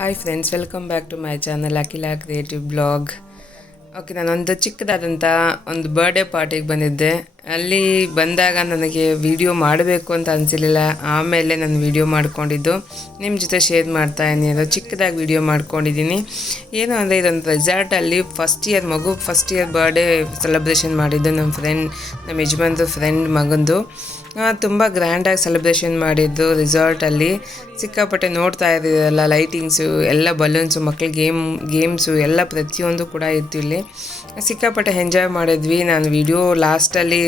Hi friends, welcome back to my channel Akhila creative blog. Okay, ನಾನೊಂದು ಚಿಕ್ಕದಾದಂಥ ಒಂದು birthday ಪಾರ್ಟಿಗೆ ಬಂದಿದ್ದೆ. ಅಲ್ಲಿ ಬಂದಾಗ ನನಗೆ ವಿಡಿಯೋ ಮಾಡಬೇಕು ಅಂತ ಅನಿಸಿರಲಿಲ್ಲ. ಆಮೇಲೆ ನಾನು ವಿಡಿಯೋ ಮಾಡ್ಕೊಂಡಿದ್ದು ನಿಮ್ಮ ಜೊತೆ ಶೇರ್ ಮಾಡ್ತಾಯಿದ್ದೀನಿ. ಅದು ಚಿಕ್ಕದಾಗಿ ವಿಡಿಯೋ ಮಾಡ್ಕೊಂಡಿದ್ದೀನಿ. ಏನು ಅಂದರೆ ಇದೊಂದು ರೆಸಾರ್ಟಲ್ಲಿ ಫಸ್ಟ್ ಇಯರ್ ಬರ್ಡೇ ಸೆಲೆಬ್ರೇಷನ್ ಮಾಡಿದ್ದು ನಮ್ಮ ಯಜಮಾನ್ರ ಫ್ರೆಂಡ್ ಮಗಂದು. ತುಂಬ ಗ್ರ್ಯಾಂಡಾಗಿ ಸೆಲೆಬ್ರೇಷನ್ ಮಾಡಿದ್ದು ರೆಸಾರ್ಟಲ್ಲಿ. ಸಿಕ್ಕಾಪಟ್ಟೆ ನೋಡ್ತಾ ಇದ್ದೀರಲ್ಲ, ಲೈಟಿಂಗ್ಸು ಎಲ್ಲ, ಬಲೂನ್ಸು, ಮಕ್ಳಿಗೆ ಗೇಮ್ಸು ಎಲ್ಲ ಪ್ರತಿಯೊಂದು ಕೂಡ ಇತ್ತು ಇಲ್ಲಿ. ಸಿಕ್ಕಾಪಟ್ಟೆ ಎಂಜಾಯ್ ಮಾಡಿದ್ವಿ. ನಾನು ವಿಡಿಯೋ ಲಾಸ್ಟಲ್ಲಿ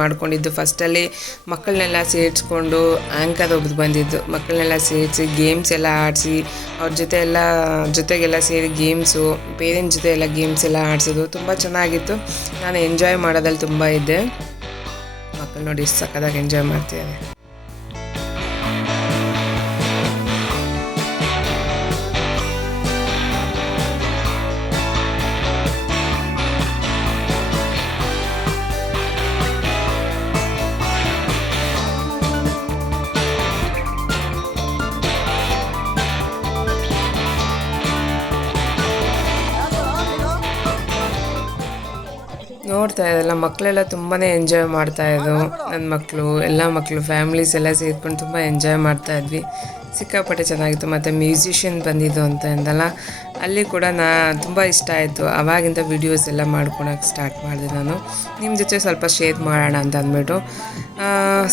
ಮಾಡ್ಕೊಂಡಿದ್ದು. ಫಸ್ಟಲ್ಲಿ ಮಕ್ಕಳನ್ನೆಲ್ಲ ಸೇರಿಸ್ಕೊಂಡು ಆ್ಯಂಕರ್ ಒಬ್ರು ಬಂದಿದ್ದು, ಮಕ್ಕಳನ್ನೆಲ್ಲ ಸೇರಿಸಿ ಗೇಮ್ಸ್ ಎಲ್ಲ ಆಡಿಸಿ ಅವ್ರ ಜೊತೆಗೆಲ್ಲ ಸೇರಿ ಗೇಮ್ಸು, ಪೇರೆಂಟ್ಸ್ ಜೊತೆ ಎಲ್ಲ ಗೇಮ್ಸ್ ಎಲ್ಲ ಆಡಿಸೋದು ತುಂಬ ಚೆನ್ನಾಗಿತ್ತು. ನಾನು ಎಂಜಾಯ್ ಮಾಡೋದಲ್ಲಿ ತುಂಬ ಇದ್ದೆ. ಮಕ್ಕಳು ನೋಡಿ ಎಷ್ಟು ಸಕ್ಕದಾಗಿ ಎಂಜಾಯ್ ಮಾಡ್ತಿದ್ದಾರೆ. ನೋಡ್ತಾ ಇದ್ದಲ್ಲ, ಮಕ್ಕಳೆಲ್ಲ ತುಂಬಾ ಎಂಜಾಯ್ ಮಾಡ್ತಾಯಿದ್ರು. ನನ್ನ ಮಕ್ಕಳು, ಎಲ್ಲ ಮಕ್ಕಳು, ಫ್ಯಾಮ್ಲೀಸ್ ಎಲ್ಲ ಸೇರ್ಕೊಂಡು ತುಂಬ ಎಂಜಾಯ್ ಮಾಡ್ತಾಯಿದ್ವಿ. ಸಿಕ್ಕಾಪಟ್ಟೆ ಚೆನ್ನಾಗಿತ್ತು. ಮತ್ತು ಮ್ಯೂಸಿಷಿಯನ್ ಬಂದಿದ್ದು ಅಂತ ಅಂದಲ್ಲ, ಅಲ್ಲಿ ಕೂಡ ತುಂಬ ಇಷ್ಟ ಆಯಿತು. ಆವಾಗಿಂದ ವೀಡಿಯೋಸ್ ಎಲ್ಲ ಮಾಡ್ಕೊಳಕ್ಕೆ ಸ್ಟಾರ್ಟ್ ಮಾಡಿದೆ ನಾನು. ನಿಮ್ಮ ಜೊತೆ ಸ್ವಲ್ಪ ಶೇರ್ ಮಾಡೋಣ ಅಂತ ಅಂದ್ಬಿಟ್ಟು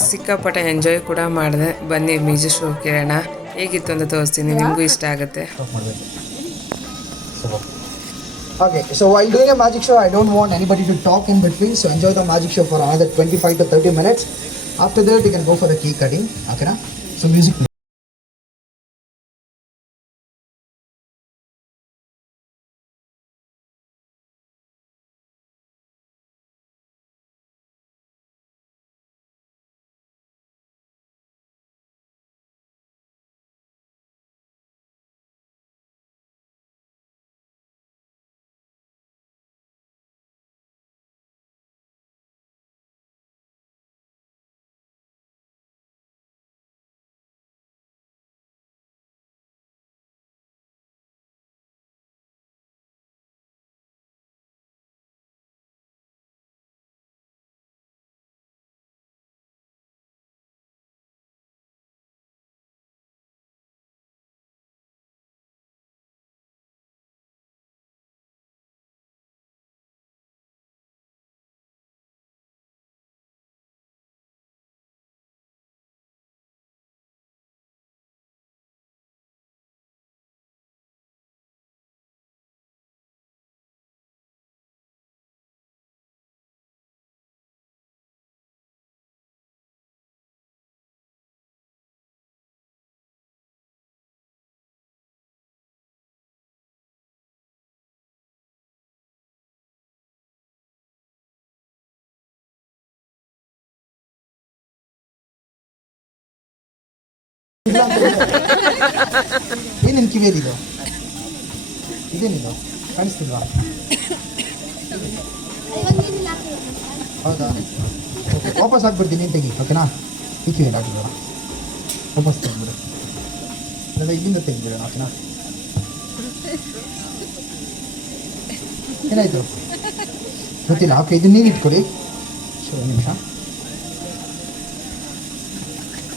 ಸಿಕ್ಕಾಪಟ್ಟೆ ಎಂಜಾಯ್ ಕೂಡ ಮಾಡಿದೆ. ಬನ್ನಿ ಮ್ಯೂಸಿಕ್ ಶೋ ಕೇಳೋಣ. ಹೇಗಿತ್ತು ಅಂತ ತೋರಿಸ್ತೀನಿ, ನಿಮಗೂ ಇಷ್ಟ ಆಗುತ್ತೆ. Okay, so while doing a magic show, I don't want anybody to talk in between. So enjoy the magic show for another 25 to 30 minutes. After that, you can go for the cake cutting. Okay, na? So music. ಏನೇನು ಕಿವಿಯಲ್ಲಿದು ಇದೇನಿದು ಕಾಣಿಸ್ತಿಲ್ವಾ? ಹೌದಾ? Okay, ವಾಪಸ್ ಹಾಕ್ಬಿಡ್ತೀನಿ ಅಂತ ತೆಗಿ. ಓಕೆನಾ? ಈ ಕಿವಿ ಹಾಕಿಬಿಡ, ವಾಪಸ್ ತೆಗಿಬಿಡು. ಇಲ್ಲ ಇಲ್ಲಿಂದ ತೆಗಿಬಿಡೋಣ. ಓಕೆನಾ? ಏನಾಯಿತು ಗೊತ್ತಿಲ್ಲ. ಓಕೆ, ಇದು ನೀರು ಇಟ್ಕೊಳ್ಳಿ. ಒಂದು ನಿಮಿಷ.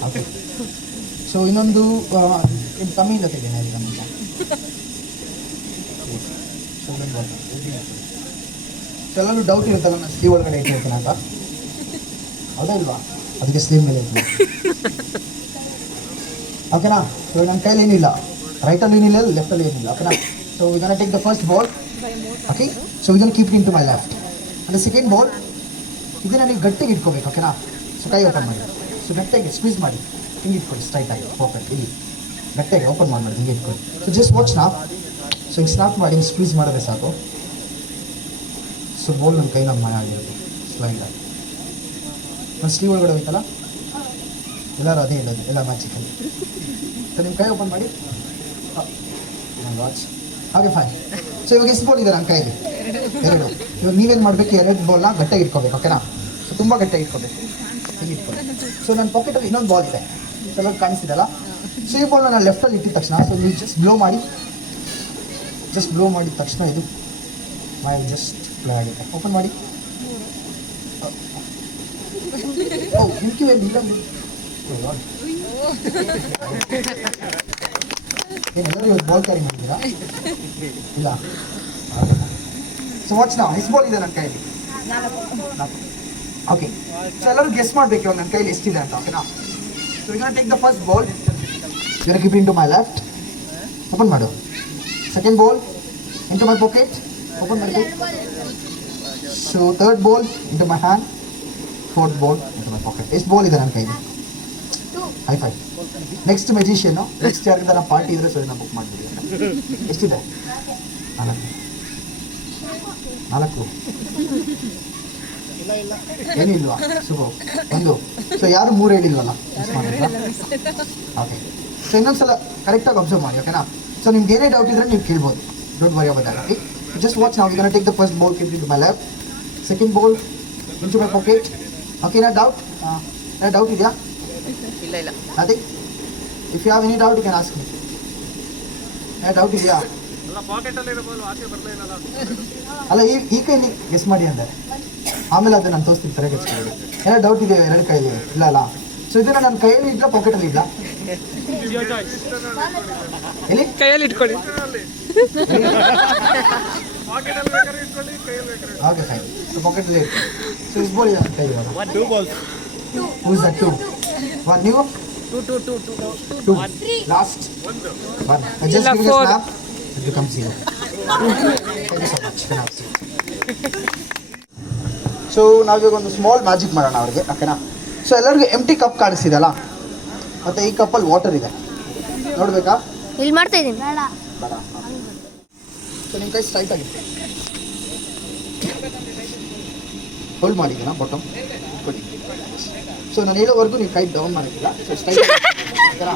ಓಕೆ, ಸೊ ಇನ್ನೊಂದು ಕಮ್ಮಿಯಿಂದ ತೆಗೆಯೋಣ. ಈಗ ನಿಮಿಷ. ಎಲ್ಲರೂ ಡೌಟ್ ಇರುತ್ತಲ್ಲ, ನಾನು ಸ್ಲೀವ್ ಒಳಗಡೆ ಇಟ್ಟಿರ್ತೀನಿ ಅಂತ. ಹೌದಾ ಇಲ್ವಾ? ಅದಕ್ಕೆ ಸ್ಲೀವ್ ಮೇಲೆ ಇರ್ತೀನಿ. ಓಕೆನಾ? ಸೊ ನನ್ನ ಕೈಲಿ ಏನಿಲ್ಲ, ರೈಟಲ್ಲಿ ಏನಿಲ್ಲ, ಲೆಫ್ಟಲ್ಲಿ ಏನಿಲ್ಲ. ಓಕೆನಾ? ಸೊ ಇದನ್ನು take the first ball. Okay, so ಇದನ್ನು keep in to my left. And the second ball ಇದನ್ನು ನೀವು ಗಟ್ಟಿಗೆ ಇಟ್ಕೋಬೇಕು. ಓಕೆನಾ? ಸೊ ಕೈ ಓಪನ್ ಮಾಡಿ. ಸೊ ಗಟ್ಟಿಗೆ ಸ್ಕ್ವೀಸ್ ಮಾಡಿ, ಹಿಂಗೆ ಇಟ್ಕೊಳ್ಳಿ. ಸ್ಟ್ರೈಟ್ ಆಗಿ ಪರ್ಫೆಕ್ಟ್. ಇಲ್ಲಿ ಗಟ್ಟಿಗೆ ಓಪನ್ ಮಾಡಿ ಹಿಂಗೆ ಇಟ್ಕೊಳ್ಳಿ. So just watch snap. So ಹಿಂಗೆ ಸ್ನಾಪ್ ಮಾಡಿ ಹಿಂಗೆ ಸ್ಕ್ವೀಸ್ ಮಾಡಿದ್ರೆ ಸಾಕು. ಸೊ ಬೋಲ್ ನನ್ನ ಕೈನ ಆಗಿರುತ್ತೆ ಸ್ಲೈಡಾಗಿ. ನನ್ನ ಸ್ಲೀವ್ ಒಳಗಡೆ ಹೋಯ್ತಲ್ಲ, ಎಲ್ಲರೂ ಅದೇ ಹೇಳೋದು, ಎಲ್ಲ ಮ್ಯಾಚಿಕಲ್ಲಿ. ಸೊ ನಿಮ್ಮ ಕೈ ಓಪನ್ ಮಾಡಿ. ವಾಚ್ ಹಾಗೆ ಫೈನ್. ಸೊ ಇವಾಗ ಎಷ್ಟು ಬಾಲ್ ಇದೆ ನನ್ನ ಕೈಯಲ್ಲಿ? 2. ಇವಾಗ ನೀವೇನು ಮಾಡಬೇಕು, 2 ಬಾಲ್ನ ಗಟ್ಟಿಗೆ ಇಟ್ಕೋಬೇಕು. ಓಕೆನಾ? ಸೊ ತುಂಬ ಗಟ್ಟಿಗೆ ಇಟ್ಕೋಬೇಕು. ಹಿಂಗೆ ಇಟ್ಕೊಳ್ಳಿ. ಸೊ ನನ್ನ ಪಾಕೆಟಲ್ಲಿ ಇನ್ನೊಂದು ಬಾಲ್ ಇದೆ, ಎಲ್ಲ ಕಾಣಿಸ್ತಿದೆಲ್ಲ. ಸೊ ಈ ಬಾಲ್ನ ನಾನು ಲೆಫ್ಟಲ್ಲಿ ಇಟ್ಟಿದ ತಕ್ಷಣ ಸೊ ನೀವು ಜಸ್ಟ್ ಬ್ಲೋ ಮಾಡಿದ ತಕ್ಷಣ ಇದು ಜಸ್ಟ್ ಪ್ಲೇ ಆಗುತ್ತೆ. ಓಪನ್ ಮಾಡಿ. ಓ ನಿಮ್ಗೆ ಇಲ್ಲ ಏನೆಲ್ಲರೂ ಇವತ್ತು ಬಾಲ್ ಕ್ಯಾರಿ ಮಾಡಿದ್ದೀರಾ? ಇಲ್ಲ. ಸೊ ವಾಚ್ ನಾವು ಎಷ್ಟು ಬಾಲ್ ಇದೆ ನನ್ನ ಕೈಯಲ್ಲಿ? ಓಕೆ. ಸೊ ಎಲ್ಲರೂ ಗೆಸ್ ಮಾಡಬೇಕು ಇವಾಗ ನನ್ನ ಕೈಯಲ್ಲಿ ಎಷ್ಟಿದೆ ಅಂತ. ಓಕೆನಾ? ಸೊ ಈಗ take the first ball, you keep in to my left. Open ಮಾಡು. Second ball into my pocket. Open ಮಾಡಿ. So third ball into my hand. Fourth ball into my pocket. ಎಷ್ಟು ಬಾಲ್ ಇದೆ ನನ್ನ ಕೈಲಿ? High five. Next magician, next ಯಾರಿಗಾರ party ಇದ್ರೆ ಸರಿ ನಾವು ಬುಕ್ ಮಾಡ್ತೀವಿ. ಎಷ್ಟಿದೆ? 4 ಏನೂ ಇಲ್ವಾ? ಶುಭ 1. ಸೊ ಯಾರು 3 ಹೇಳಿಲ್ವಲ್ಲ? ಓಕೆ. ಸೊ ಇನ್ನೊಂದ್ಸಲ ಕರೆಕ್ಟಾಗಿ ಅಬ್ಸರ್ವ್ ಮಾಡಿ. ಓಕೆನಾ? ಸೊ ನಿಮ್ಗೆ ಏನೇ ಡೌಟ್ ಇದ್ರೆ ನೀವು ಕೇಳ್ಬೋದು. Don't worry about that. Okay, just watch ನಾವು. You take the first ball, keep in to my left. Second ball into my pocket. Okay, ನಾ ಡೌಟ್ ಇದೆಯಾ? ಇಲ್ಲ. ಅದೇ if you have any doubt you can ask me. Doubt ಇದೆಯಾ? ಅಲ್ಲ ಈ ಕೈಲಿ guess ಮಾಡಿ ಅಂದೆ, ಆಮೇಲೆ ಅದು ನಾನು ತೋರಿಸ್ತೀನಿ ಸರಿಯಾಗಿ ಗೆಸ್ ಮಾಡಿ. ಏನೋ ಡೌಟ್ ಇದೆ ಎರಡು ಕೈಲಿ? ಇಲ್ಲ ಅಲ್ಲ. ಸೊ ಇದನ್ನ ನನ್ನ ಕೈಯಲ್ಲಿ ಇಟ್ಲ ಪಾಕೆಟಲ್ಲಿ ಇಲ್ಲ? ಎಲ್ಲಿ? ಕೈಯಲ್ಲಿ ಇಟ್ಕೊಳ್ಳಿ. Okay fine. ಸೊ ಪಾಕೆಟಲ್ಲಿ ಇಟ್ಟು. ಸೊ ಇಸ್ ಬಾಲ್ ಇದೆ ನನ್ನ ಕೈ ಇವಾಗ. 2 balls. Who is that 2? 1. ನೀವು? 2. Last 1. Just give me a snap. It becomes 0. Thank you so much. So ನಾವೀಗ ಒಂದು ಸ್ಮಾಲ್ ಮ್ಯಾಜಿಕ್ ಮಾಡೋಣ ಅವ್ರಿಗೆ. ಓಕೆನಾ? ಸೊ ಎಲ್ಲರಿಗೂ ಎಂಟಿ ಕಪ್ ಕಾಣಿಸ್ತಿದೆಯಲ್ಲ, ಮತ್ತು ಈ ಕಪ್ಪಲ್ಲಿ ವಾಟರ್ ಇದೆ. ನೋಡಬೇಕಾ? ಇಲ್ಲಿ ಮಾಡ್ತಾ ಇದ್ದೀನಿ. ಬೇಡ. ಸೊ ನಿಮ್ಮ ಕೈ ಸ್ಟ್ರೈಟ್ ಆಗಿದೆ. ಹೋಲ್ಡ್ ಮಾಡಿದ್ದೀನಾ ಬಾಟಮ್? ಕೊಡಿ. ಸೊ ನಾನು ಹೇಳೋವರೆಗೂ ನೀವು ಕೈ ಡೌನ್ ಮಾಡಿದ್ದಿಲ್ಲ. So straight. ಓಕೆನಾ?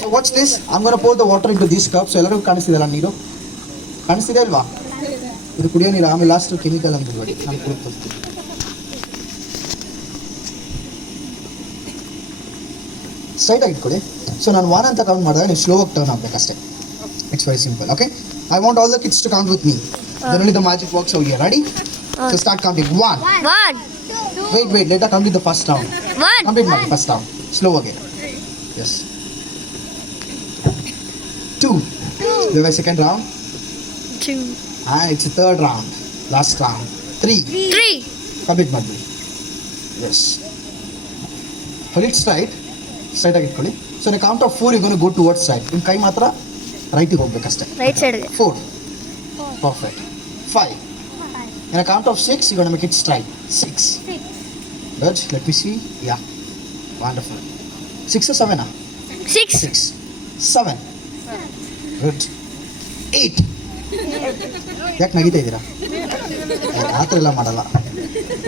So watch this. I am gonna pour the water into this cup. So ಎಲ್ಲರಿಗೂ ಕಾಣಿಸ್ತಿದೆಯಲ್ಲ ನೀರು? ಕಾಣಿಸ್ತಿದೆ ಇಲ್ವಾ? ಇದು ಕುಡಿಯೋ ನೀರು. ಆಮೇಲೆ ಲಾಸ್ಟ್ ಕೆಮಿಕಲ್ ಅಂತ ನೋಡಿ ನಾನು ಕುಡಿದು ತೋರಿಸ್ತೀನಿ. ಸ್ಟ್ರೈಟಾಗಿ ಇಟ್ಕೊಳ್ಳಿ. ಸೊ ನಾನು 1 ಅಂತ ಕೌಂಟ್ ಮಾಡಿದಾಗ ನೀವು ಸ್ಲೋ ಆಗಿ ಟರ್ನ್ ಆಗಬೇಕಷ್ಟೇ. It's very simple. Okay, I want all the kids to count with me. Then only the magic works over here. Ready? So start counting. 1. Wait, let her complete the first round. 1. Complete my first round. Slow again. Yes. 2. Then my second round. 2. And it's the third round. Last round. 3. 3. Complete my blue. Yes. Hold it straight. Straight ಆಗಿ ಇಟ್ಕೊಳ್ಳಿ. So in a count of 4 you're going to go towards side. ನಿಮ್ಮ ಕೈ ಮಾತ್ರ ರೈಟಿಗೆ ಹೋಗ್ಬೇಕಷ್ಟೇ. Right ಸೈಡ್ಗೆ. 4. Perfect. 5. In a count of 6 you're going to make it straight. 6. Good. Let me see. Yeah. Wonderful. 6 or 7? 6. 6. 7. Good. 8. ಯಾಕೆ ನಗಿತಾ ಇದ್ದೀರಾ? ಆ ಥರ ಎಲ್ಲ ಮಾಡಲ್ಲ,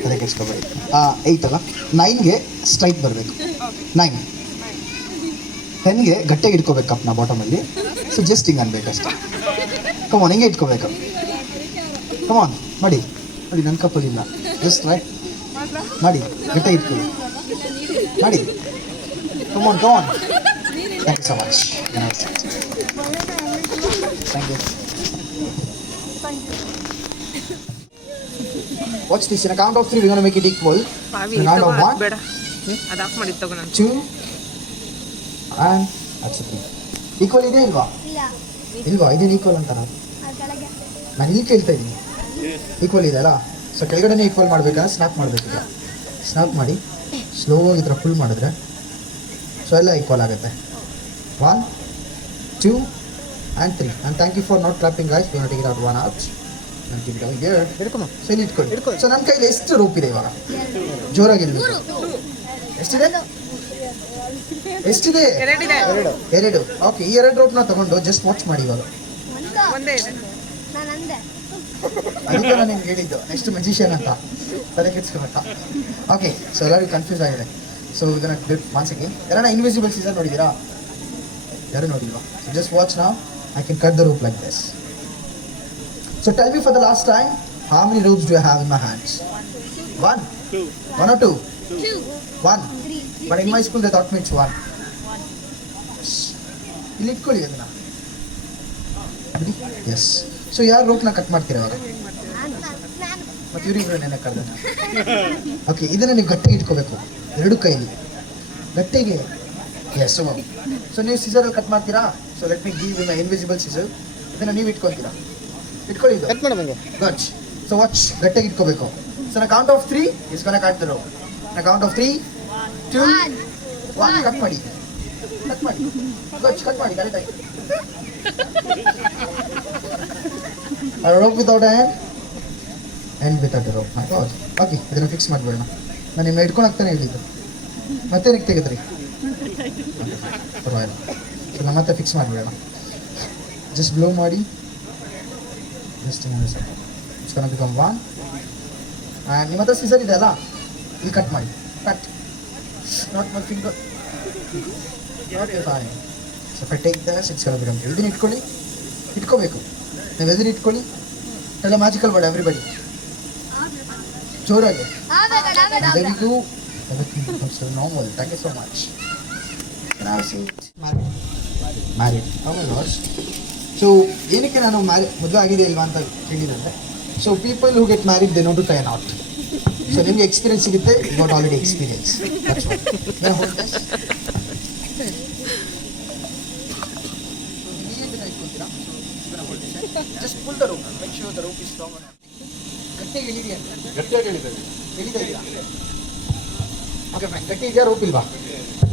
ಅದೇ ಕೆಡ್ಸ್ಕೊಬೇಡಿ. 8 ಅಲ್ಲ. 9ಗೆ ಸ್ಟ್ರೈಟ್ ಬರಬೇಕು. 9. 10ಗೆ ಗಟ್ಟಿಯಾಗಿ ಇಟ್ಕೋಬೇಕು ಕಪ್ನ ಬಾಟಮಲ್ಲಿ. ಸೊ ಜಸ್ಟ್ ಹಿಂಗೆ ಅನ್ಬೇಕಷ್ಟೆ. ಕಮಾನ್, ಹಿಂಗೆ ಇಟ್ಕೋಬೇಕು. ಕಮಾನ್ ಮಾಡಿ ನೋಡಿ, ನನ್ನ ಕಪ್ಪಲ್ಲಿ ಇಲ್ಲ. ಜಸ್ಟ್ ರೈಟ್ ಮಾಡಿ, ಗಟ್ಟಿಯಾಗಿ ಇಟ್ಕೊಳ್ಳಿ. ಮಾಡಿ. Come on. Thank you so much. Thank you. Watch this. In a count of 3, we're going to make it equal. In a count of 1, ಬೇಡ, ಅದು ಆಫ್ ಮಾಡಿ ತಗೋ. 2, and that's it. Equal ಇದೆ ಇಲ್ವಾ? ಇದೇನು ಈಕ್ವಲ್ ಅಂತ ನಾನು ಇಲ್ಲಿ ಕೇಳ್ತಾ ಇದ್ದೀನಿ. ಈಕ್ವಲ್ ಇದೆ ಅಲ್ಲ? ಸೊ ಕೆಳಗಡೆನೇ ಈಕ್ವಲ್ ಮಾಡಬೇಕಾದ್ರೆ ಸ್ನ್ಯಾಪ್ ಮಾಡಬೇಕೀಗ. ಸ್ನ್ಯಾಪ್ ಮಾಡಿ ಸ್ಲೋ ಆಗಿ ಈ ಥರ ಫುಲ್ ಮಾಡಿದ್ರೆ ಸೊ ಎಲ್ಲ ಈಕ್ವಲ್ ಆಗುತ್ತೆ. 1, 2, and 3. And thank you for not clapping, guys. We're going to take it out 1 out. And keep it over here. ಹಿಡ್ಕೊಮ್ಮ. ಸೊ ಇಲ್ಲಿ ಇಟ್ಕೊಳ್ಳಿ. ಸೊ ನನ್ನ ಕೈಲಿ ಎಷ್ಟು ರೋಪ್ ಇದೆ ಇವಾಗ? ಜೋರಾಗಿ ಇರಬೇಕು. ಎಷ್ಟಿದೆ? 2. ಓಕೆ, ಈ 2 ರೋಪ್ನ ತಗೊಂಡು ಜಸ್ಟ್ ವಾಚ್ ಮಾಡಿ ಇವಾಗ. ಅದಕ್ಕೆ ನಾನು ನಿಮ್ಗೆ ಹೇಳಿದ್ದು ನೆಕ್ಸ್ಟ್ ಮ್ಯಾಜಿಷಿಯನ್ ಅಂತ. ತಲೆ ಕೆಡ್ಸ್ಕೊಬೇಕ. ಓಕೆ, ಸೊ ಎಲ್ಲರಿಗೂ ಕನ್ಫ್ಯೂಸ್ ಆಗಿದೆ. ಸೊ ಇದನ್ನ ಒನ್ಸ್ ಅಗೇನ್. ಯಾರನ್ನ ಇನ್ವಿಸಿಬಲ್ ಸೀಸನ್ ನೋಡಿದ್ದೀರಾ? ಯಾರು ನೋಡಿಲ್ವಾ? ಜಸ್ಟ್ ವಾಚ್ ನಾವು. I can cut the rope like this. So tell me for the last time, how many ropes do I have in my hands? 1? 1 or 2? 1. But in my school they taught me it's 1. ಇಲ್ಲಿ ಇಟ್ಕೊಳ್ಳಿ ಅದನ್ನ. S. So ಯಾರು ರೋಪ್ನ cut ಮಾಡ್ತೀರಾ ಅವಾಗ? ಮತ್ತೆ ಇವ್ರಿಬ್ರು ನೆನೆ ಕರೆದ. Okay, ಇದನ್ನ ನೀವು ಗಟ್ಟಿಗೆ ಇಟ್ಕೋಬೇಕು ಎರಡು ಕೈಲಿ ಗಟ್ಟಿಗೆ. ಎಸ್. ಸೊ ನೀವು ಸಿಸರಲ್ಲಿ ಕಟ್ ಮಾಡ್ತೀರಾ? So let me give you my invisible scissor. ಇದನ್ನ ನೀವು ಇಟ್ಕೊತೀರಾ? ಇಟ್ಕೊಳ್ಳಿ ಇದು. ಕಟ್ ಮಾಡಬೇಕು. ಗುಡ್. ಸೊ ವಾಚ್ ಗಟ್ಟಿಗೆ ಇಟ್ಕೋಬೇಕು. ಸೊ ನಾ count of 3 is gonna cut the rope. ನಾ ಕೌಂಟ್ ಆಫ್ 3 2 1 ಕಟ್ ಮಾಡಿ. ಕಟ್ ಮಾಡಿ. ಗುಡ್, ಕಟ್ ಮಾಡಿ ಕರೆಕ್ಟ್ ಆಗಿ. A rope without a hand without a rope. My God. Okay, ಇದನ್ನು ಫಿಕ್ಸ್ ಮಾಡಿಬಿಡೋಣ. ನಾನು ನಿಮ್ಮ ಹಿಡ್ಕೊಂಡು ಹಾಕ್ತಾನೆ ಹೇಳಿದ್ದು ಮತ್ತೆ ನಿಕ್ಕೆ ತೆಗೆದ್ರಿ ಪರವಾಗಿಲ್ಲ. ಸೊ ನಮ್ಮ ಮತ್ತೆ ಫಿಕ್ಸ್ ಮಾಡಿಬಿಡೋಣ. ಜಸ್ಟ್ ಬ್ಲೋ ಮಾಡಿ. Just it's gonna become 1. And ನಿಮ್ಮ ಹತ್ರ ಸೀಸರ್ ಇದೆ ಅಲ್ಲ, ಇಲ್ಲಿ ಕಟ್ ಮಾಡಿ. Cut. Not my finger, not your thigh. So if I take this it's gonna become 2. ಇದನ್ನ ಇಟ್ಕೊಳ್ಳಿ. ಇಟ್ಕೋಬೇಕು. ನೀವು ಎದುರು ಇಟ್ಕೊಳ್ಳಿ. ಎಲ್ಲ ಮ್ಯಾಜಿಕಲ್ ವರ್ಡ್ ಎವ್ರಿಬಡಿ. ಜೋರಾಗಿ. There we go. Everything becomes so normal. Thank you so much. Now see it. Married. Oh my gosh. So ಏನಕ್ಕೆ ನಾನು ಮದುವೆ ಆಗಿದೆ ಇಲ್ವಾ ಅಂತ ಕೇಳಿದ್ರೆ, so people who get married they know to tie a knot. So ನಿಮಗೆ experience ಸಿಗುತ್ತೆ. You got already experience. That's what. ನಾನು hold this. Just pull the rope. Make sure the rope is strong enough. ಗಟ್ಟಿಯಾಗಿ ಎಳಿರಿ ಅಂತ. ಗಟ್ಟಿಯಾಗಿ ಎಳಿಬೇಕು. ಎಳಿತಾ ಇದ್ದೀರಾ? Okay friend, ಗಟ್ಟಿ ಇದೆಯಾ? Rope ಇಲ್ವಾ?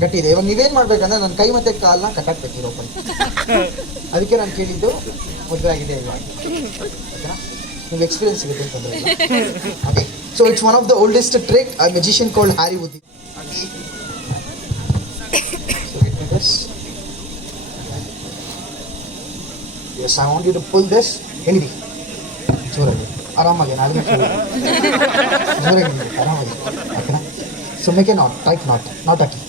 ಗಟ್ಟಿ ಇದೆ. ಇವಾಗ ನೀವೇನು ಮಾಡ್ಬೇಕಂದ್ರೆ ನನ್ನ ಕೈ ಮತ್ತೆ ಕಾಲನ್ನ ಕಟ್ಟಾಕ್ಬೇಕು ಈ ರೋಪಲ್ಲಿ. ಅದಕ್ಕೆ ನಾನು ಕೇಳಿದ್ದು ಮದುವೆ ಆಗಿದೆ ಇಲ್ವಾ? ಓಕೆನಾ? ನಿಮ್ಗೆ ಎಕ್ಸ್ಪೀರಿಯನ್ಸ್ ಸಿಗುತ್ತೆ ಅಂತಂದ್ರೆ. Okay, so it's one of the oldest trick a magician called Harry Wood. Yes, I want you to pull this. ಎಳಿರಿ ಜೋರಾಗಿ, ಆರಾಮಾಗಿ. ನಾನು ಜೋರಾಗಿ ಆರಾಮಾಗಿ. ಓಕೆನಾ? So make a knot, tight knot. Knot ಹಾಕಿ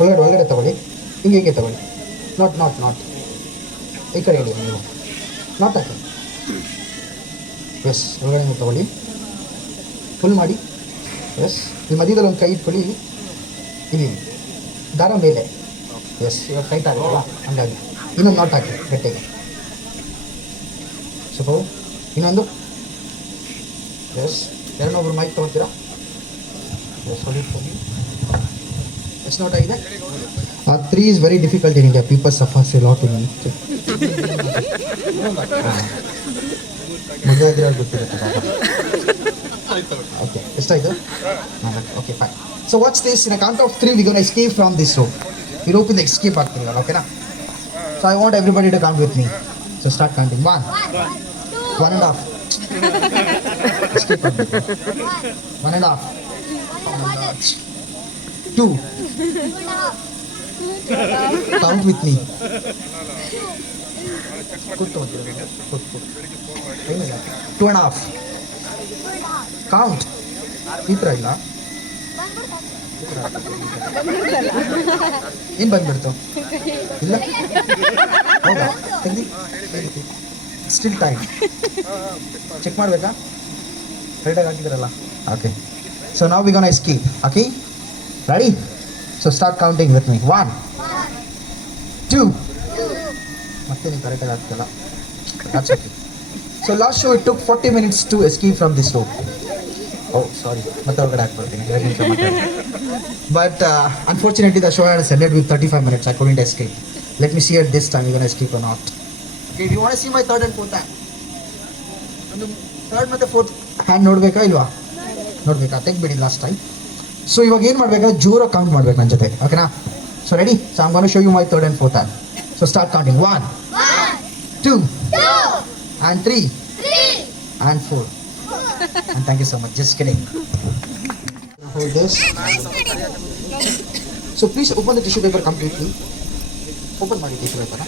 ಒಳಗಡೆ ತಗೊಳ್ಳಿ. ಹಿಂಗೆ ತಗೊಳ್ಳಿ. ನಾಟ್ ಈ ಕಡೆ ಹೇಳಿ ನೀವು. Not hockey. ಎಸ್, ಒಳಗಡೆ ತಗೊಳ್ಳಿ. ಫುಲ್ ಮಾಡಿ. ಎಸ್, ಈ ಮಧ್ಯದಲ್ಲಿ ಒಂದು ಕೈ ಇಟ್ಕೊಳ್ಳಿ. ಇಲ್ಲಿ ದಾರ ಮೇಲೆ. ಎಸ್, ಇವಾಗ ಟೈಟ್ ಆಗುತ್ತಲ್ಲ ಹಂಗಾಗಿ. ಇನ್ನೊಂದು ನಾಟ್ ಹಾಕಿ ಗಟ್ಟಿಗೆ. ಸ್ವಲ್ಪ ಇನ್ನೊಂದು. ಎಸ್, ಎರಡನ್ನೊಬ್ರು ಮೈಕ್ ತೊಗೊತೀರಾ? ಎಸ್, ಹೊಡಿ. ಎಷ್ಟು ನೋಟ್ ಆಗಿದೆ? 3 is very difficult in India. People suffer a lot in India. ಮದುವೆ ಆಗಿರೋ ಗೊತ್ತಿರುತ್ತೆ. ಓಕೆ, ಎಷ್ಟಾಯಿತು? Okay, fine. So watch this. In a count of 3 we gonna escape from this rope. ಈ ರೋಪಿಂದ ಎಸ್ಕೇಪ್ ಆಗ್ತೀವಿ. ಓಕೆನಾ? So I want everybody to count with me. So start counting. 1 1.5. Escape. 1.5. 2. Count with me. Put. 2.5. Count. ಇತ್ರ ಇಲ್ಲ. ಏನು ಬಂದ್ಬಿಡ್ತು? ಇಲ್ಲ, ಹೌದಾ? ತೆಗ್ದು ಸ್ಟಿಲ್ ಟೈಮ್ ಚೆಕ್ ಮಾಡಬೇಕಾ? ಕರೆಕ್ಟಾಗಿ ಹಾಕಿದಾರಲ್ಲ? ಓಕೆ, ಸೊ ನಾವು we gonna escape. Okay, ready? So start counting with me. 1 2. ಮತ್ತೆ ನೀವು ಕರೆಕ್ಟಾಗಿ ಹಾಕ್ತಲ್ಲ. That's okay. So last show it took 40 minutes to escape from this rope. Oh sorry, ಮತ್ತೆ ಹೊರಗಡೆ ಹಾಕ್ಬಿಡ್ತೀನಿ. 2 ನಿಮಿಷ ಮಾತಾಡಿ. But unfortunately the show had ended with 35 minutes. I couldn't escape. Let me see at this time you're going to escape or not. Okay, do you want to see my third and fourth hand? Third ಮತ್ತು fourth hand ನೋಡಬೇಕಾ ಇಲ್ವಾ? ನೋಡಬೇಕಾ? ತೆಗ್ಬಿಡಿ last time. So ಇವಾಗ ಏನು ಮಾಡಬೇಕಾದ್ರೆ ಜೋರಾಗಿ count ಮಾಡ್ಬೇಕು ನನ್ನ ಜೊತೆ. ಓಕೆನಾ? So ready? So I'm going to show you my third and fourth hand. So start counting. 1 2 and 3 and 4. And thank you so much. Just kidding. Hold this. So please open the tissue paper completely. Open my tissue paper.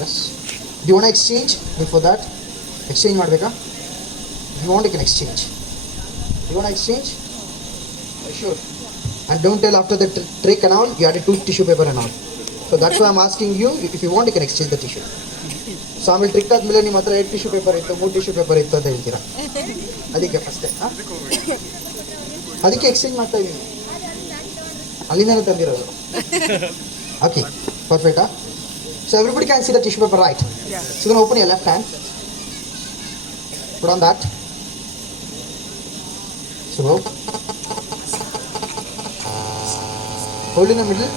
Yes. Do you want to exchange? Before that, exchange ಮಾಡಬೇಕಾ? If you want, you can exchange. Do you want to exchange? Sure. And don't tell after the trick and all, you added 2 tissue paper and all. So that's why I'm asking you. If you want, you can exchange the tissue. So ಆಮೇಲೆ trick ಆದಮೇಲೆ ನಿಮ್ಮ ಹತ್ರ 8 tissue paper ಇತ್ತು, 3 tissue paper ಇತ್ತು ಅಂತ ಹೇಳ್ತೀರಾ. ಅದಕ್ಕೆ ಫಸ್ಟೇ ಅದಕ್ಕೆ ಎಕ್ಸ್ಚೇಂಜ್ ಮಾಡ್ತಾ ಇದ್ದೀನಿ. ಅಲ್ಲಿಂದನೇ ತಂದಿರೋದು. Okay, Perfect, huh? So everybody can see the tissue paper, right? Yeah. So you're gonna open your left hand. Put on that. So hold in the middle.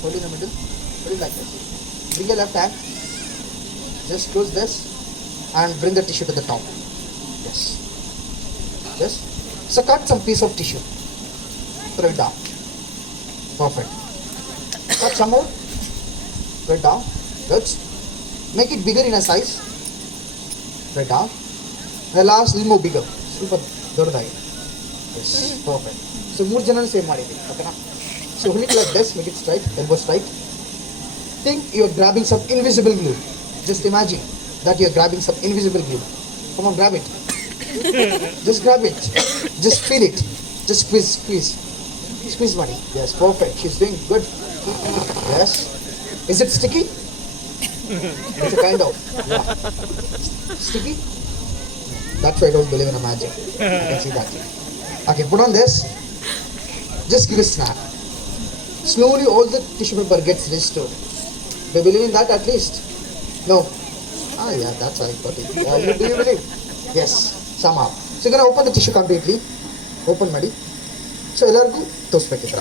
Hold in the middle. Hold it like this. Bring your left hand. Just close this and bring the tissue to the top. Yes. Yes. So cut some piece of tissue. Throw it down. Perfect. Cut some more. Throw it down. Good. Make it bigger in a size. Throw it down. The last little more bigger. Super ದೊಡ್ಡದಾಗಿ. Yes. Perfect. So 3 ಜನ same ಮಾಡಿದ್ದೀವಿ. ಓಕೆನಾ? So hold it like this. Make it straight. Elbow straight. Think you're grabbing some invisible glue. Just imagine that you're grabbing some invisible glue. Come on, grab it. Just grab it. Just feel it. Just squeeze, squeeze. Squeeze, money. Yes, perfect. She's doing good. Yes. Is it sticky? It's a kind of. Yeah. Sticky? That's why I don't believe in a magic. You can see that. Okay, put on this. Just give a snap. Slowly all the tissue paper gets restored. Do you believe in that at least? No. Ah, yeah, that's right. Got it. Do you believe? Yes, somehow. So you're gonna open the tissue completely. Open, Madi. So ಎಲ್ಲರಿಗೂ ತೋರಿಸ್ಬೇಕಿದ್ರ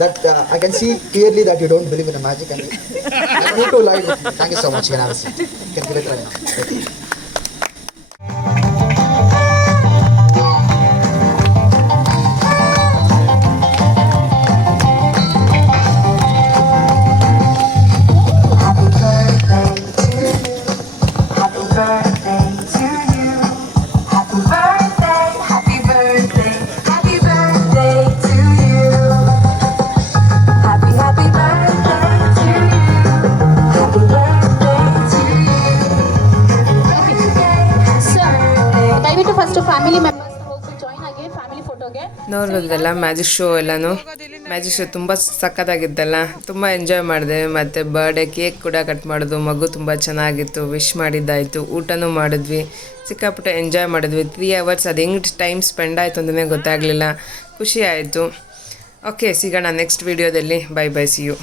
that I can see clearly that you don't believe in a magic and you too lied with me. Thank you so much. You can have a seat. You can give it right now. Okay. ದಯವಿಟ್ಟು first family members ಹೋಗಿ join ಆಗಿ family ಫೋಟೋಗೆ. ನೋಡ್ಬೋದಲ್ಲ magic show ಎಲ್ಲನೂ. Magic show ತುಂಬ ಸಖತ್ತಾಗಿತ್ತಲ್ಲ, ತುಂಬ enjoy ಮಾಡಿದೆ. ಮತ್ತು birthday cake ಕೂಡ ಕಟ್ ಮಾಡೋದು, ಮಗು ತುಂಬ ಚೆನ್ನಾಗಿತ್ತು, ವಿಶ್ ಮಾಡಿದ್ದಾಯಿತು, ಊಟನೂ ಮಾಡಿದ್ವಿ, ಸಿಕ್ಕಾಪಟ್ಟೆ ಎಂಜಾಯ್ ಮಾಡಿದ್ವಿ. 3 hours ಅದು ಹೆಂಗೆ ಟೈಮ್ ಸ್ಪೆಂಡ್ ಆಯಿತು ಅಂತಲೇ ಗೊತ್ತಾಗಲಿಲ್ಲ, ಖುಷಿ ಆಯಿತು. ಓಕೆ, ಸಿಗೋಣ ನೆಕ್ಸ್ಟ್ ವೀಡಿಯೋದಲ್ಲಿ. Bye bye, see you.